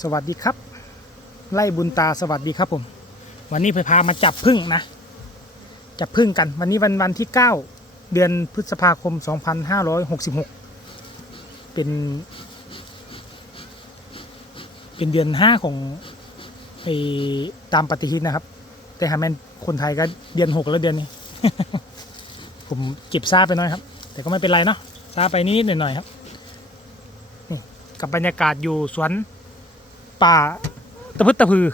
สวัสดีครับ ไล่บุญตาสวัสดีครับผม วันนี้ไปพามาจับพึ่งนะ จับพึ่งกัน วันนี้วันวันที่ 9 เดือนพฤษภาคม 2566 เป็น เป็นเดือน 5 ของไอตามปฏิทินนะครับ แต่หาแมนคนไทยก็เดือน 6 แล้วเดือนนี้ ผมเก็บซาไปหน้อยครับ แต่ก็ไม่เป็นไรเนาะซาไปนิดหน่อยๆครับกับบรรยากาศอยู่สวน ป่าตะพึดตะพือ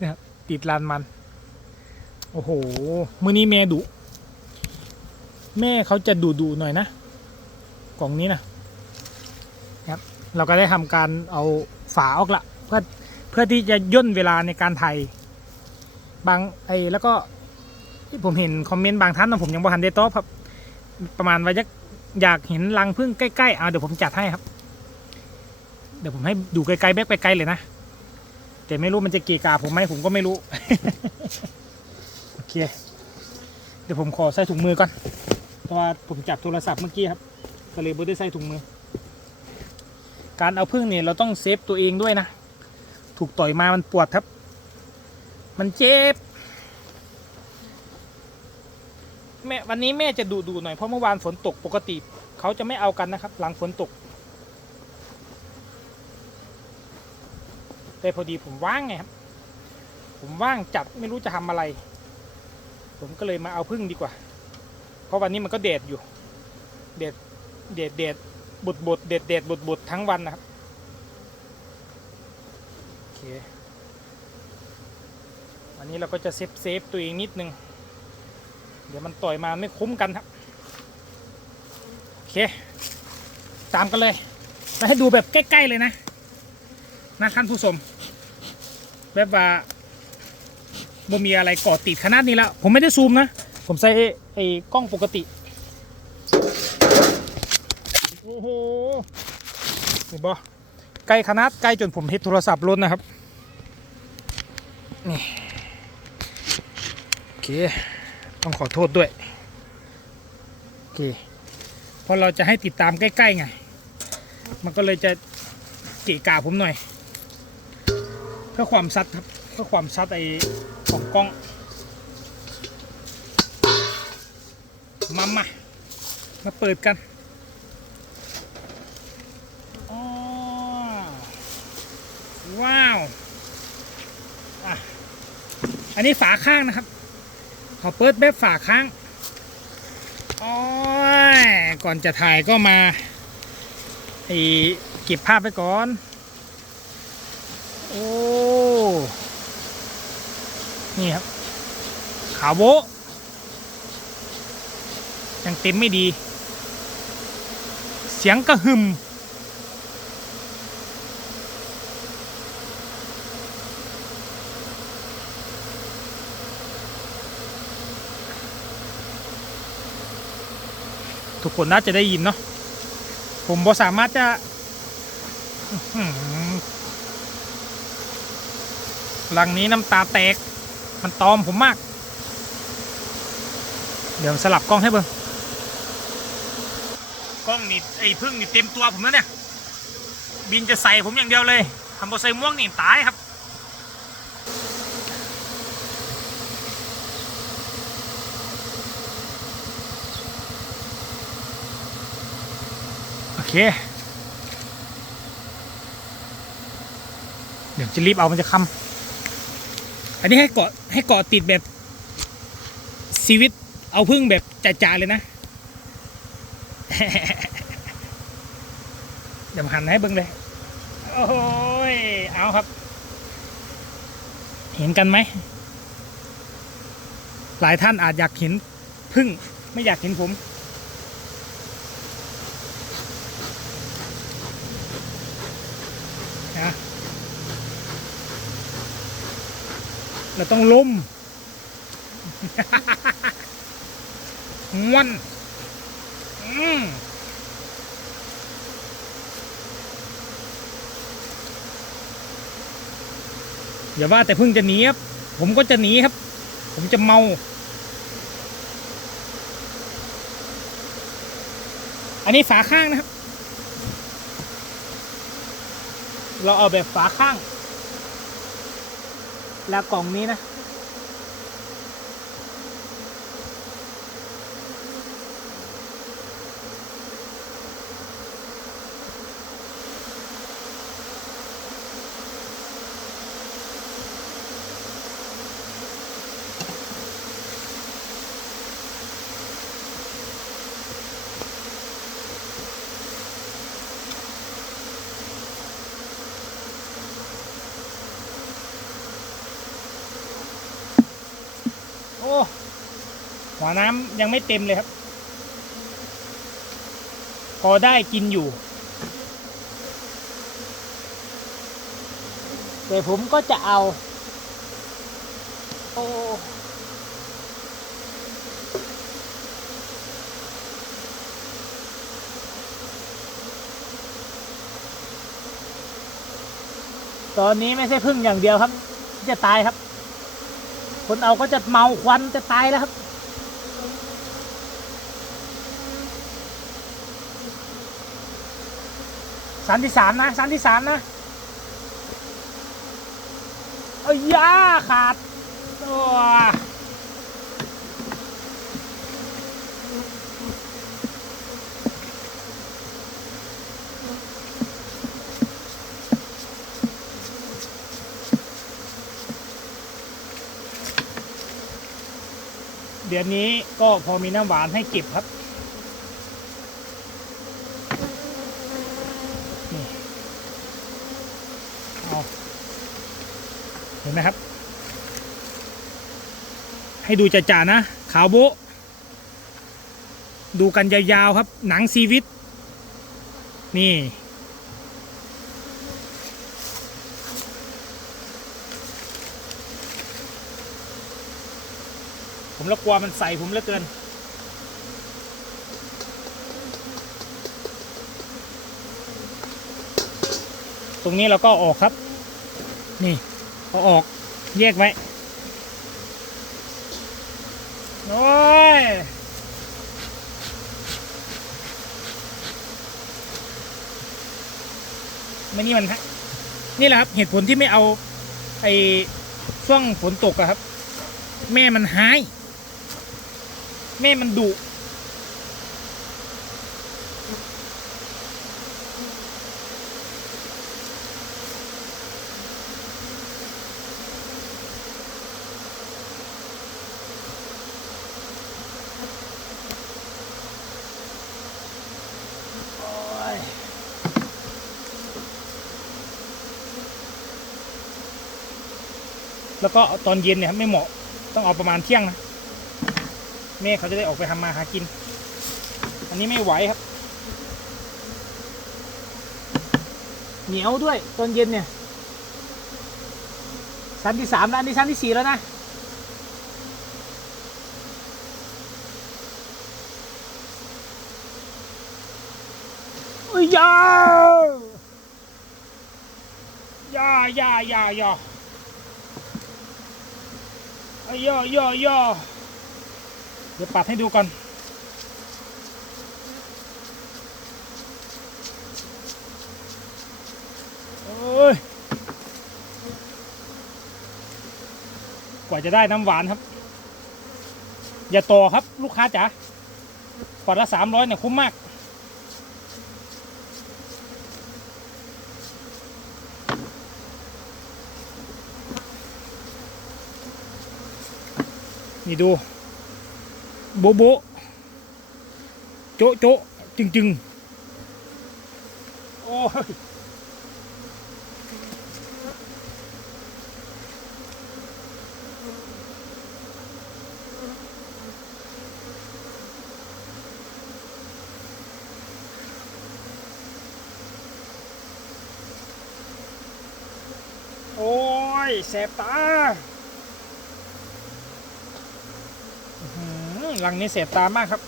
นะครับติดลานมัน โอ้โห มือนี้แม่ดุ แม่เขาจะดุดุหน่อยนะ กล่องนี้นะนะครับ เราก็ได้ทำการเอาฝาออกละเพื่อเพื่อที่จะย่นเวลาในการถ่ายบางไอ้แล้วก็ที่ผมเห็นคอมเมนต์บางท่านนะผมยังบ่ทันได้ตอบครับ ประมาณว่าอยากอยากเห็นรังพึ่งใกล้ๆเอาเดี๋ยวผมจัดให้ครับ เดี๋ยวผมให้ดูไกลๆแบกไปไกลเลยนะ แต่ไม่รู้มันจะเกะกาผมไหมผมก็ไม่รู้ โอเค เดี๋ยวผมขอใส่ถุงมือก่อนเพราะว่าผมจับโทรศัพท์เมื่อกี้ครับก็เลยไม่ได้ใส่ถุงมือ การเอาพึ่งเนี่ยเราต้องเซฟตัวเองด้วยนะ ถูกต่อยมามันปวดครับ มันเจ็บแม่วันนี้แม่จะดูดูหน่อยเพราะเมื่อวานฝนตกปกติ เขาจะไม่เอากันนะครับ หลังฝนตก แต่พอดีผมว่างไงครับ ผมว่างจัดไม่รู้จะทำอะไร ผมก็เลยมาเอาพึ่งดีกว่า เพราะวันนี้มันก็เดดอยู่ เดดเดดเดดบดบดเดดเดดบดบดทั้งวันนะครับโอเควันนี้เราก็จะเซฟเซฟตัวเองนิดนึง เดี๋ยวมันต่อยมาไม่คุ้มกันครับ โอเค ตามกันเลยมาให้ดูแบบใกล้ ๆ เลยนะ นะท่านผู้ชมแบบว่าบ่มีอะไรก่อติดขนาดนี้แล้วผมไม่ได้ซูมนะ ผมใส่ไอ้กล้องปกติ โอ้โหเห็นบ่ไกลขนาดไกลจนผมเฮ็ดโทรศัพท์ล้นนะครับ นี่โอเค ต้องขอโทษด้วย โอเคเพราะเราจะให้ติดตามใกล้ ๆ ไง มันก็เลยจะเกะกะผมหน่อย พื่อความชัดครับเพื่อความชัดไอของกล้องมามามาเปิดกันอ๋อว้าวอะอันนี้ฝาข้างนะครับขอเปิดแบบฝาข้างอ้ยก่อนจะถ่ายก็มาไอเก็บภาพไปก่อน โอ้ นี่ครับขาวโบยังเต็มไม่ดี เสียงกระหึ่มทุกคนน่าจะได้ยินเนาะ ผมบ่สามารถจะหลังนี้น้ำตาแตก มันตอมผมมาก เดี๋ยวสลับกล้องให้เบิ่งกล้องนี่ไอ้พึ่งนี่เต็มตัวผมแล้วเนี่ย บินจะใส่ผมอย่างเดียวเลยทำบอใส่ม่วงนี่ตายครับ โอเค เดี๋ยวจะรีบเอามันจะคำ อันนี้ให้เกาะให้เกาะติดแบบชีวิตเอาพึ่งแบบจ่าๆเลยนะเดี๋ยวหันให้เบิ้งเลย โอ้ย เอาครับ เห็นกันไหม หลายท่านอาจอยากเห็นพึ่งไม่อยากเห็นผม เราต้องล้มงวนอืมอย่าว่าแต่เพิ่งจะหนีครับ ผมก็จะหนีครับ ผมจะเมา อันนี้ฝาข้างนะครับ เราเอาแบบฝาข้าง แล้วกล่องนี้นะ น้ำยังไม่เต็มเลยครับ พอได้กินอยู่ แต่ผมก็จะเอา โอ้ตอนนี้ไม่ใช่พึ่งอย่างเดียวครับ จะตายครับ คนเอาก็จะเมาควันจะตายแล้วครับ สันที่สามนะสันที่สามนะเอ้ยยาขาดโอ้เดือนนี้ก็พอมีน้ำหวานให้เก็บครับ นี่เอาเห็ นไหมครับ ให้ดูจ่าๆนะ ขาวโบดูกันยาวๆครับ หนังซีวิต นี่ ผมละกลัวมันใส่ผมเหลือเกินตรงนี้เราก็ออกครับ นี่ เอาออกแยกไว้โอ้ยไม่นี่มันฮะนี่แหละครับ เหตุผลที่ไม่เอาไอ้ช่วงฝนตกอะครับ แม่มันหาย แม่มันดุ แล้วก็ตอนเย็นเนี่ยไม่เหมาะต้องเอาประมาณเที่ยงนะแม่เขาจะได้ออกไปทำมาหากิน อันนี้ไม่ไหวครับ เหนียวด้วยตอนเย็นเนี่ยชั้นที่สามแล้วอันนี้ชั้นที่สี่แล้วนะอุ้ยยายายายายา ยย่อย่อย่อเดี๋ยวปัดให้ดูก่อน โอ้ย กว่าจะได้น้ำหวานครับ อย่าต่อครับลูกค้าจ๋าขวดละสามร้อยเนี่ยคุ้มมาก นี่ดูโบะโบะโจะโจะจึงจึงโอ้ยโอ้ยแสบตา อื้อ หลังนี้เสียบตามากครับ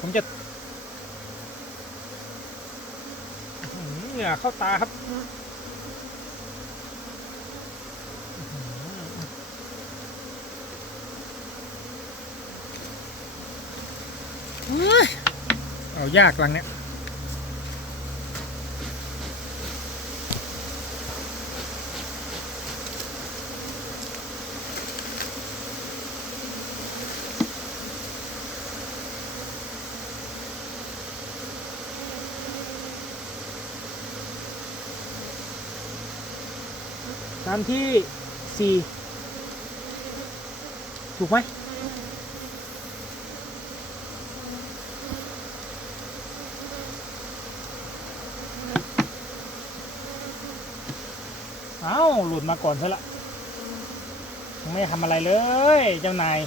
ผมจะเหงื่อเข้าตาครับเอายากลังเนี้ย ชั้นที่สี่ถูกไหมเอ้าหลุดมาก่อนซะละ ไม่ทำอะไรเลย เจ้านาย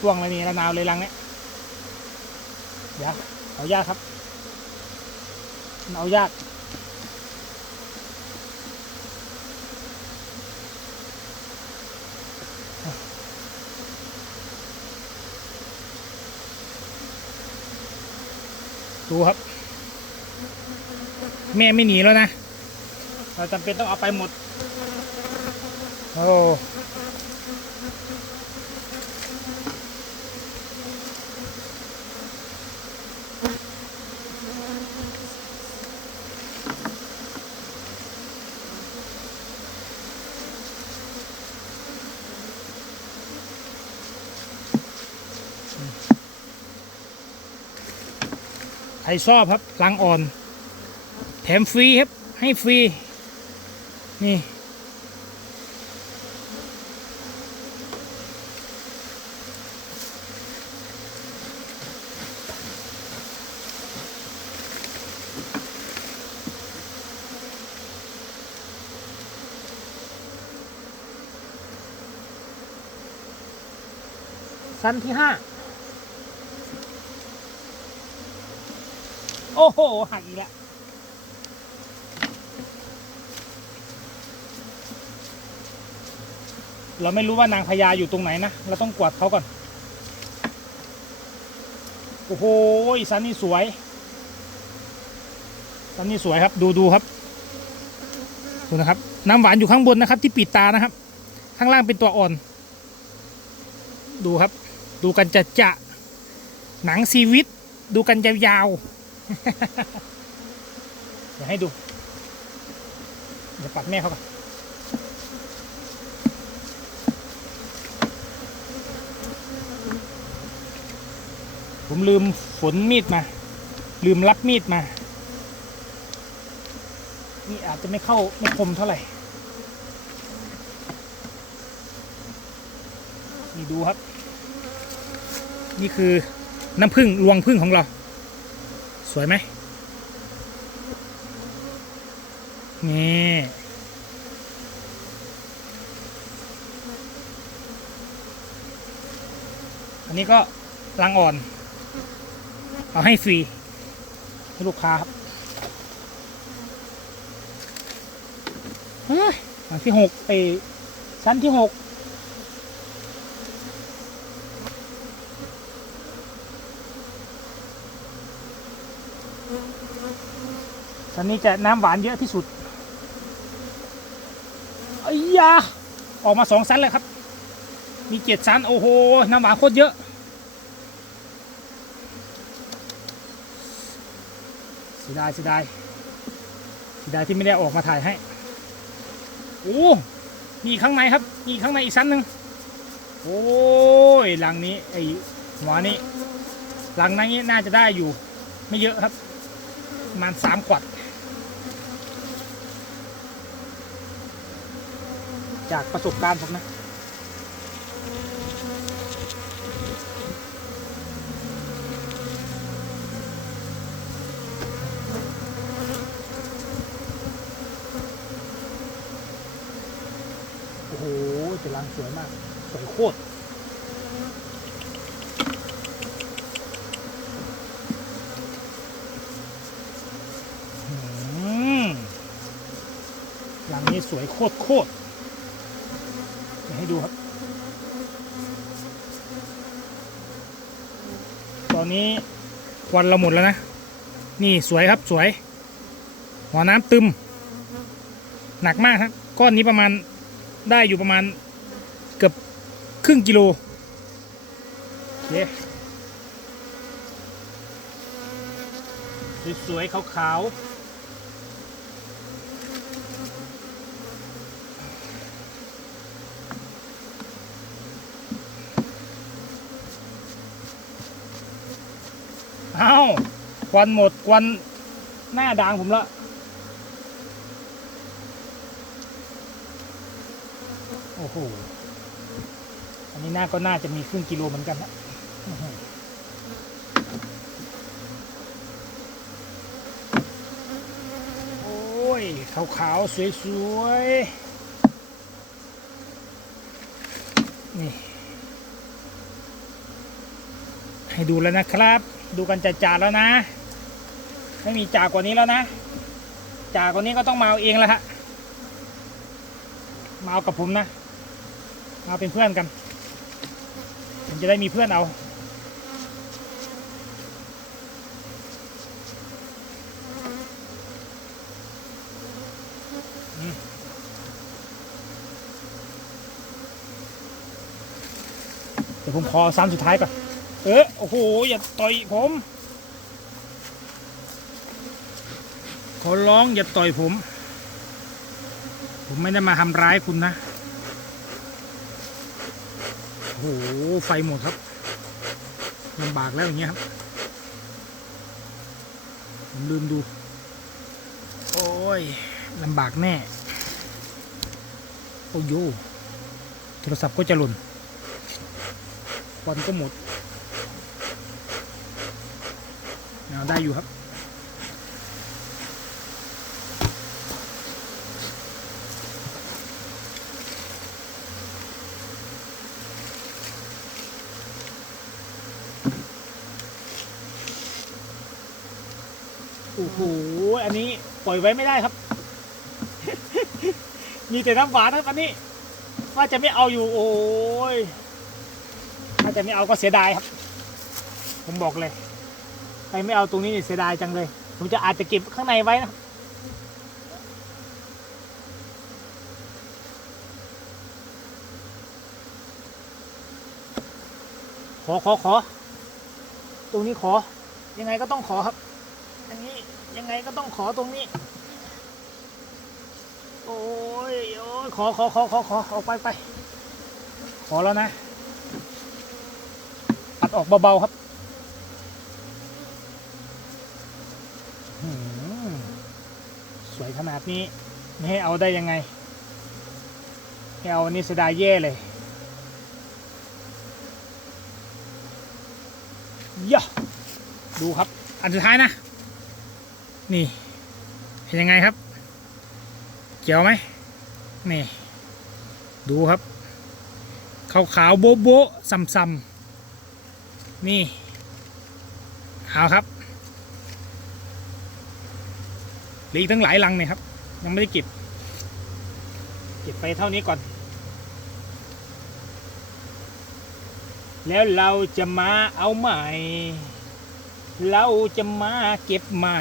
ช่วงเลยนี่ระนาวเลยลังเนี้ยเดี๋ยวเอายากครับเอายากดูครับ แม่ไม่หนีแล้วนะ เราจำเป็นต้องเอาไปหมด โอ้ รชอบครับลังอ่อน แถมฟรีครับ ให้ฟรี นี่ สั้นที่ห้า อ้โห หักอีกแล้ว เราไม่รู้ว่านางพญาอยู่ตรงไหนนะ เราต้องกวาดเขาก่อน โอ้โหสันนี่สวยสันนี่สวยครับ ดูดูครับ ดูนะครับ น้ำหวานอยู่ข้างบนนะครับ ที่ปิดตานะครับ ข้างล่างเป็นตัวอ่อน ดูครับ ดูกันจะจะหนังชีวิต ดูกันยาวๆ เดี๋ยวให้ดู เดี๋ยวปัดแม่เขาก่อนผมลืมฝนมีดมา ลืมรับมีดมานี่อาจจะไม่เข้าไม่คมเท่าไหร่ นี่ดูครับ นี่คือน้ำผึ้งรวงผึ้งของเรา สวยไหมนี่อันนี้ก็รังอ่อน เอาให้ฟรีให้ลูกค้าครับเฮ้ยอันที่หกไปชั้นที่หก ชั้นนี้จะน้ำหวานเยอะที่สุดไอ้ยาออกมาสองชั้นเลยครับ มีเจ็ดชั้น โอ้โห น้ำหวานโคตรเยอะ เสียดายเสียดายเสียดายที่ไม่ได้ออกมาถ่ายให้ โอ้มีข้างในครับ มีข้างในอีกชั้นหนึ่งโอ้ยหลังนี้ไอหัวนี้หลังนั้นนี้น่าจะได้อยู่ ไม่เยอะครับ ประมาณสามขวด จากประสบการณ์ผมนะ โอ้โหจะรังสวยมาก สวยโคตรหลังนี้สวยโคตรโคตร ให้ดูครับ ตอนนี้ควันเราหมดแล้วนะ นี่สวยครับสวย หัวน้ำตึม หนักมากครับก้อนนี้ประมาณได้อยู่ประมาณเกือบครึ่งกิโลโอเคสวยๆขาวๆเอ้า ควันหมดควันหน้าด่างผมละโอ้โห อันนี้หน่าก็น่าจะมีครึ่งกิโลเหมือนกันนะโอ้ย ขาวๆ สวยๆ นี่ ให้ดูแล้วนะครับ ดูกันจ่าๆแล้วนะ ไม่มีจ่ากว่านี้แล้วนะจ่ากว่านี้ก็ต้องมาเอาเองแล้วฮะ มาเอากับผมนะ มาเป็นเพื่อนกัน ผมจะได้มีเพื่อนเอาเดี๋ยวผมขอซ้ำสุดท้ายก่อน เออโอ้โห อย่าต่อยผม ขอร้องอย่าต่อยผม ผมไม่ได้มาทำร้ายคุณนะ โอ้โห ไฟหมดครับลำบากแล้วอย่างเงี้ยครับ ผมลืมดู โอ้ยลำบากแน่ โอ้โยโทรศัพท์ก็จะหล่นควันก็หมดเอาได้อยู่ครับ อ้โหอันนี้ปล่อยไว้ไม่ได้ครับ มีแต่น้ำหวานครับอันนี้ ว่าจะไม่เอาอยู่ โอ้ยถ้าจะไม่เอาก็เสียดายครับ ผมบอกเลยใครไม่เอาตรงนี้นี่เสียดายจังเลย ผมจะอาจจะเก็บข้างในไว้นะครับขอขอขอ ตรงนี้ขอ ยังไงก็ต้องขอครับ ไงก็ต้องขอตรงนี้ โอ้ยโอ้ยขอขอขอขอขอออไปไป ขอแล้วนะ ปัดออกเบาๆครับสวยขนาดนี้ไม่ให้เอาได้ยังไงให้เอาอันนี้เสียดายแย่เลยย่ะดูครับ อันสุดท้ายนะ นี่ เป็นยังไงครับ เกี่ยวไหมนี่ ดูครับขาวขาวๆโบ๊ะโบ๊ะซำซำนี่เอาครับหลืออีกตั้งหลายลังเนี่ยครับ ยังไม่ได้เก็บ เก็บไปเท่านี้ก่อน แล้วเราจะมาเอาใหม่ เราจะมาเก็บใหม่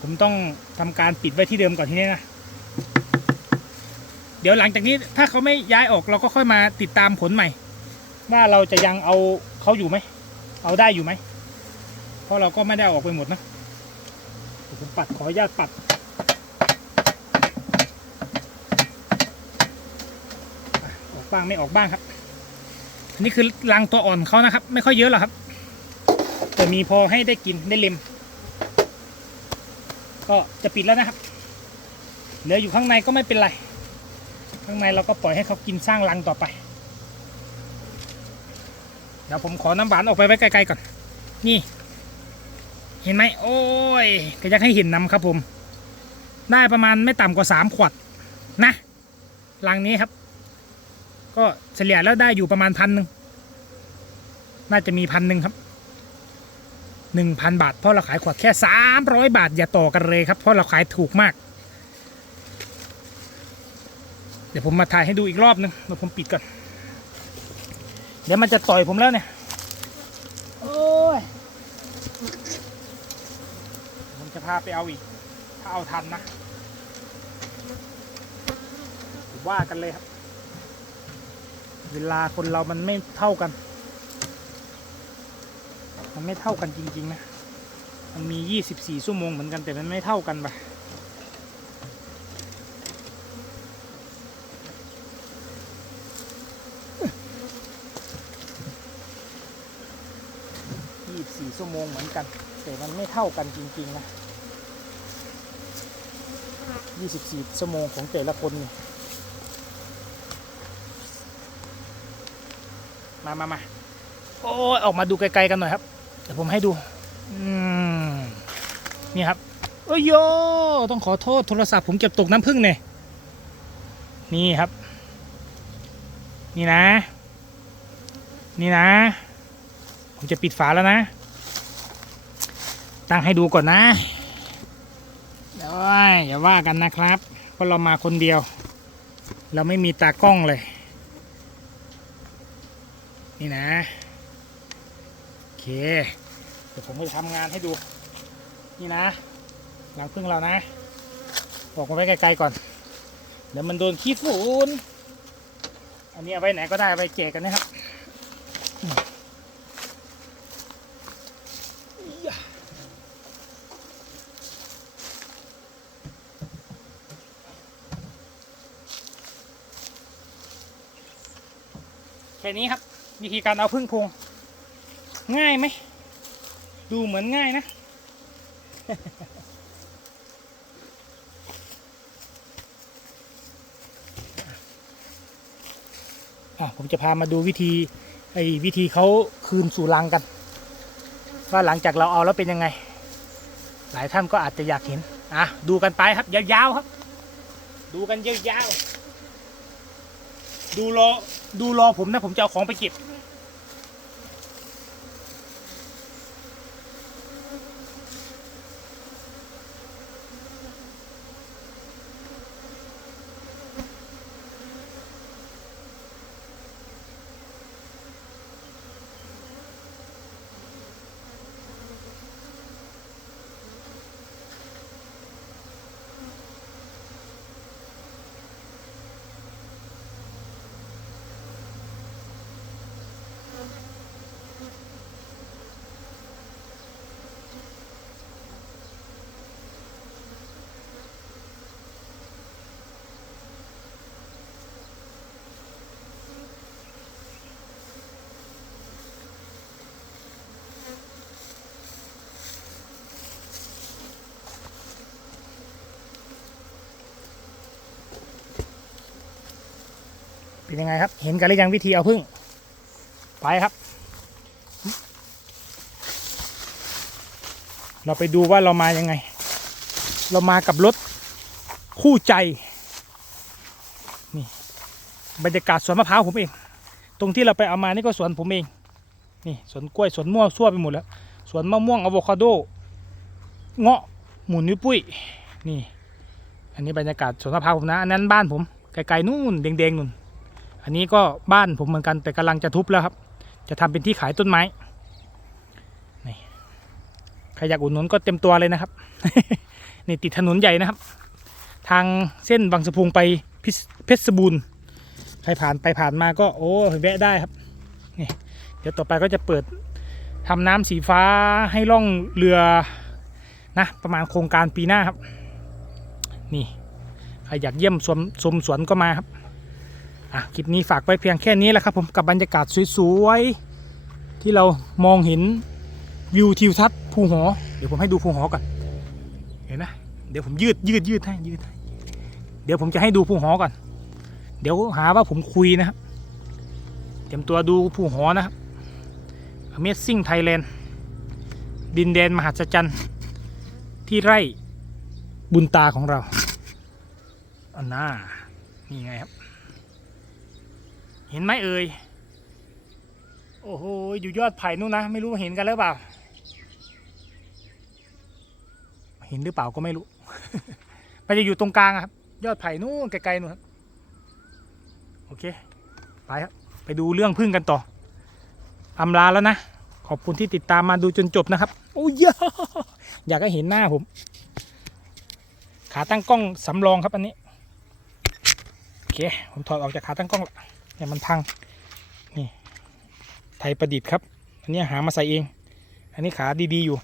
ผมต้องทำการปิดไว้ที่เดิมก่อนที่นี้นะเดี๋ยวหลังจากนี้ถ้าเขาไม่ย้ายออกเราก็ค่อยมาติดตามผลใหม่ ว่าเราจะยังเอาเขาอยู่ไหมเอาได้อยู่ไหมเพราะเราก็ไม่ได้อออกไปหมดนะผมปัดขออนุญาตปัดออกบ้างไม่ออกบ้างครับอันนี้คือรังตัวอ่อนเขานะครับ ไม่ค่อยเยอะหรอกครับแต่มีพอให้ได้กินได้เล็ม ก็จะปิดแล้วนะครับ เหลืออยู่ข้างในก็ไม่เป็นไร ข้างในเราก็ปล่อยให้เขากินสร้างรังต่อไป เดี๋ยวผมขอน้ำหวานออกไปไว้ไกลๆก่อน นี่ เห็นไหมโอ้ยก็อยากให้เห็นน้ำครับผม ได้ประมาณไม่ต่ำกว่าสามขวดนะรังนี้ครับ ก็เฉลี่ยแล้วได้อยู่ประมาณพันหนึ่งน่าจะมีพันหนึ่งครับ หนึ่งพันบาท เพราะเราขายขวดแค่สามร้อยบาท อย่าต่อกันเลยครับ เพราะเราขายถูกมาก เดี๋ยวผมมาถ่ายให้ดูอีกรอบนึงเดี๋ยวผมปิดก่อน เดี๋ยวมันจะต่อยผมแล้วเนี่ย โอ้ย ผมจะพาไปเอาอีก ถ้าเอาทันนะผมว่ากันเลยครับ เวลาคนเรามันไม่เท่ากัน มันไม่เท่ากันจริง ๆ นะ มันมี 24 ชั่วโมงเหมือนกันแต่มันไม่เท่ากันปะยี่สี่ชั่วโมงเหมือนกัน แต่มันไม่เท่ากันจริง ๆ นะ24ชั่วโมงของแต่ละคนนี่มามามาโอ้ยออกมาดูไกลๆกันหน่อยครับ ดี๋ยวผมให้ดูนี่ครับโอ้ยโยต้องขอโทษโทรศัพท์ผมเก็บตกน้ำผึ้งเนี่ยนี่ครับ นี่นะ นี่นะ ผมจะปิดฝาแล้วนะ ตั้งให้ดูก่อนนะเดี๋ยวอย่าว่ากันนะครับ เพราะเรามาคนเดียว เราไม่มีตากล้องเลย นี่นะ โอเค ดี๋ยวผมจะทำงานให้ดู นี่นะหลังพึ่งเรานะ ออกมาไว้ไกลๆก่อน เดี๋ยวมันโดนขี้ฝุ่นอันนี้เอาไว้ไหนก็ได้ไปแจกกันนะครับแค่นี้ครับ วิธีการเอาพึ่งพวงง่ายไหม ดูเหมือนง่ายนะอะผมจะพามาดูวิธีไอ้วิธีเขาคืนสู่รังกัน ว่าหลังจากเราเอาแล้วเป็นยังไง หลายท่านก็อาจจะอยากเห็น อะ ดูกันไปครับ ยาวๆครับ ดูกันยาวๆดูรอ ดูรอผมนะ ผมจะเอาของไปเก็บ เป็นยังไงครับ เห็นกันหรือยังวิธีเอาพึ่ง ไปครับ เราไปดูว่าเรามายังไง เรามากับรถคู่ใจ นี่ บรรยากาศสวนมะพร้าวผมเอง ตรงที่เราไปเอามานี่ก็สวนผมเอง นี่สวนกล้วยสวนม่วงซั่วไปหมดแล้ว สวนมะม่วงอะโวคาโด เงาะหมุนนิ้วปุ้ย นี่ อันนี้บรรยากาศสวนมะพร้าวผมนะ อันนั้นบ้านผม ไกลๆนู่นแดงๆนู่น อันนี้ก็บ้านผมเหมือนกันแต่กำลังจะทุบแล้วครับ จะทำเป็นที่ขายต้นไม้นี่ใครอยากอุดหนุนก็เต็มตัวเลยนะครับ นี่ติดถนนใหญ่นะครับ ทางเส้นบางสะพุงไปเพชรบูรณ์ใครผ่านไปผ่านมาก็โอ้แวะได้ครับนี่เดี๋ยวต่อไปก็จะเปิดทำน้ำสีฟ้าให้ล่องเรือนะประมาณโครงการปีหน้าครับ นี่ใครอยากเยี่ยมชมชมสวนก็มาครับ อะคลิปนี้ฝากไว้เพียงแค่นี้แหละครับผมกับบรรยากาศสวยๆที่เรามองเห็นวิวทิวทัศน์ภูหอ เดี๋ยวผมให้ดูภูหอก่อน เห็นไหมเดี๋ยวผมยืดยืดยืดให้ยืดให้เดี๋ยวผมจะให้ดูภูหอก่อน เดี๋ยวหาว่าผมคุยนะครับเตรียมตัวดูภูหอนะครับ Amazing Thailand ดินแดนมหัศจรรย์ที่ไร่บุญตาของเราอันน่านี่ไงครับ เห็นไหมเอ่ย โอ้โห อยู่ยอดไผ่นู่นนะ ไม่รู้เห็นกันหรือเปล่า เห็นหรือเปล่าก็ไม่รู้ มันจะอยู่ตรงกลางครับ ยอดไผ่นู่นไกลๆนู่นครับ โอเค ไปครับ ไปดูเรื่องพึ่งกันต่อ อำลาแล้วนะ ขอบคุณที่ติดตามมาดูจนจบนะครับ โอ้ยอยากให้เห็นหน้าผม ขาตั้งกล้องสำรองครับอันนี้ โอเค ผมถอดออกจากขาตั้งกล้องละ เนี่ยมันพังนี่ไทยประดิษฐ์ครับ อันนี้หามาใส่เอง อันนี้ขาดีๆอยู่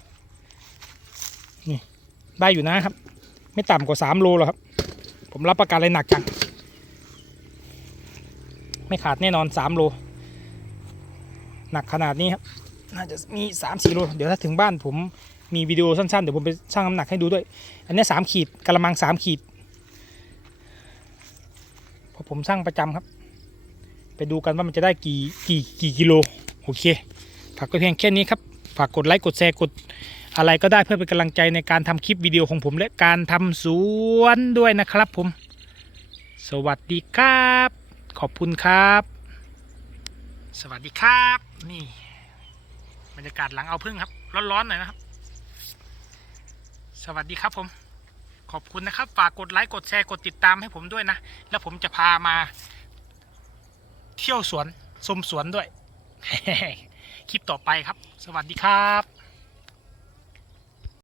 นี่ได้อยู่นะครับ ไม่ต่ำกว่าสามโลหรอกครับ ผมรับประกันเลยหนักจัง ไม่ขาดแน่นอนสามโล หนักขนาดนี้ครับ น่าจะมีสามสี่โล เดี๋ยวถ้าถึงบ้านผมมีวิดีโอสั้นๆ เดี๋ยวผมไปชั่งน้ำหนักให้ดูด้วย อันนี้สามขีดกระมังสามขีดพราะผมชั่งประจำครับ ไปดูกันว่ามันจะได้กี่กี่กี่กิโลโอเคฝากก็เพียงแค่นี้ครับฝากกดไลค์กดแชร์กดอะไรก็ได้เพื่อเป็นกำลังใจในการทำคลิปวิดีโอของผมและการทำสวนด้วยนะครับผม สวัสดีครับ ขอบคุณครับ สวัสดีครับ นี่บรรยากาศหลังเอาพึ่งครับ ร้อนๆหน่อยนะครับ สวัสดีครับผม ขอบคุณนะครับ ฝากกดไลค์กดแชร์กดติดตามให้ผมด้วยนะ แล้วผมจะพามา เที่ยวสวนชมสวนด้วย คลิปต่อไปครับ สวัสดีครับ